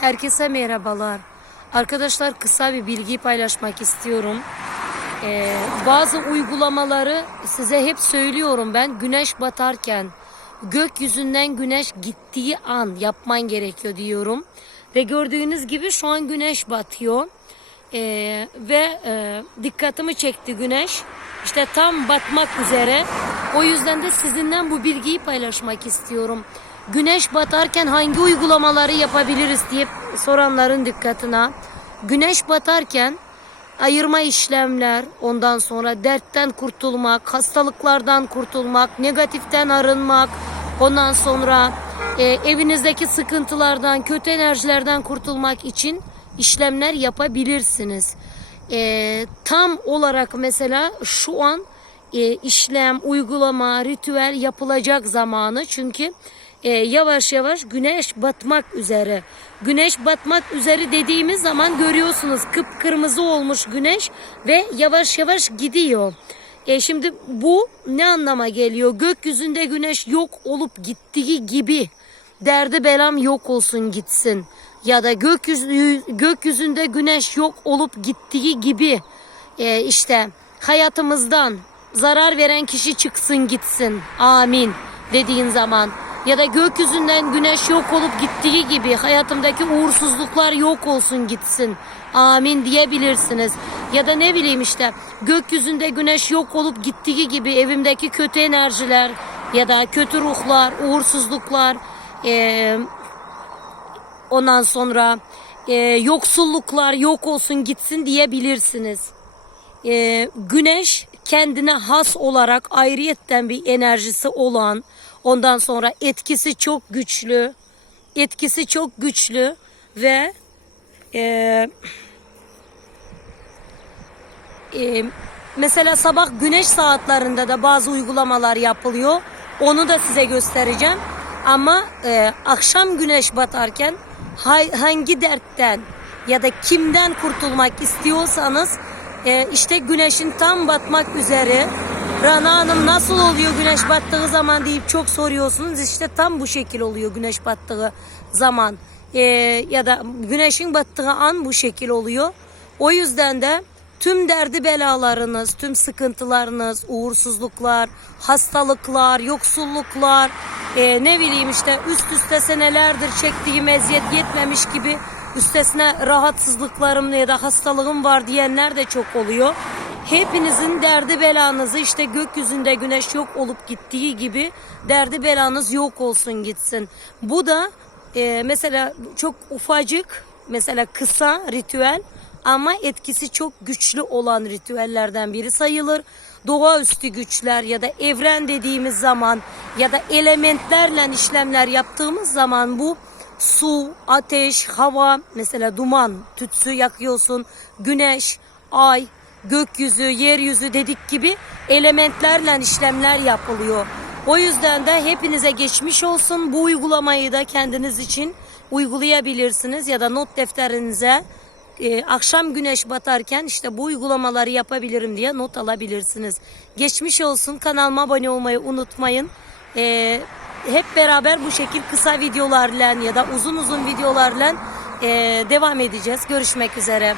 Herkese merhabalar. Arkadaşlar kısa bir bilgi paylaşmak istiyorum. Ee, bazı uygulamaları size hep söylüyorum ben. Güneş batarken gökyüzünden güneş gittiği an yapman gerekiyor diyorum. Ve gördüğünüz gibi şu an güneş batıyor. Ee, ve e, dikkatimi çekti güneş. İşte tam batmak üzere. O yüzden de sizinle bu bilgiyi paylaşmak istiyorum. Güneş batarken hangi uygulamaları yapabiliriz diye soranların dikkatine. Güneş batarken ayırma işlemler, ondan sonra dertten kurtulmak, hastalıklardan kurtulmak, negatiften arınmak, ondan sonra e, evinizdeki sıkıntılardan, kötü enerjilerden kurtulmak için işlemler yapabilirsiniz. E, tam olarak mesela şu an e, işlem, uygulama, ritüel yapılacak zamanı çünkü e, yavaş yavaş güneş batmak üzere. Güneş batmak üzere dediğimiz zaman görüyorsunuz kıpkırmızı olmuş güneş ve yavaş yavaş gidiyor. E şimdi bu ne anlama geliyor? Gökyüzünde güneş yok olup gittiği gibi derdi belam yok olsun gitsin. Ya da gökyüzü, gökyüzünde güneş yok olup gittiği gibi e, işte hayatımızdan zarar veren kişi çıksın gitsin. Amin dediğin zaman ya da gökyüzünden güneş yok olup gittiği gibi hayatımdaki uğursuzluklar yok olsun gitsin. Amin diyebilirsiniz. Ya da ne bileyim işte gökyüzünde güneş yok olup gittiği gibi evimdeki kötü enerjiler ya da kötü ruhlar, uğursuzluklar, eee ondan sonra eee, yoksulluklar yok olsun gitsin diyebilirsiniz. Eee, güneş kendine has olarak ayrıyetten bir enerjisi olan, ondan sonra etkisi çok güçlü, etkisi çok güçlü ve eee, eee, mesela sabah güneş saatlerinde de bazı uygulamalar yapılıyor. Onu da size göstereceğim. Ama eee, akşam güneş batarken hay- hangi dertten ya da kimden kurtulmak istiyorsanız e, işte güneşin tam batmak üzere. Rana Hanım nasıl oluyor güneş battığı zaman deyip çok soruyorsunuz. İşte tam bu şekil oluyor güneş battığı zaman. E, ya da güneşin battığı an bu şekil oluyor. O yüzden de tüm derdi belalarınız, tüm sıkıntılarınız, uğursuzluklar, hastalıklar, yoksulluklar, e, ne bileyim işte üst üste senelerdir çektiğim eziyet yetmemiş gibi üstesine rahatsızlıklarım ya da hastalığım var diyenler de çok oluyor. Hepinizin derdi belanızı işte gökyüzünde güneş yok olup gittiği gibi derdi belanız yok olsun gitsin. Bu da e, mesela çok ufacık mesela kısa ritüel ama etkisi çok güçlü olan ritüellerden biri sayılır. Doğaüstü güçler ya da evren dediğimiz zaman ya da elementlerle işlemler yaptığımız zaman bu su, ateş, hava, mesela duman, tütsü yakıyorsun, güneş, ay, gökyüzü, yeryüzü dedik gibi elementlerle işlemler yapılıyor. O yüzden de hepinize geçmiş olsun. Bu uygulamayı da kendiniz için uygulayabilirsiniz ya da not defterinize e, akşam güneş batarken işte bu uygulamaları yapabilirim diye not alabilirsiniz. Geçmiş olsun kanalıma abone olmayı unutmayın. E, hep beraber bu şekil kısa videolarla ya da uzun uzun videolarla e, devam edeceğiz. Görüşmek üzere.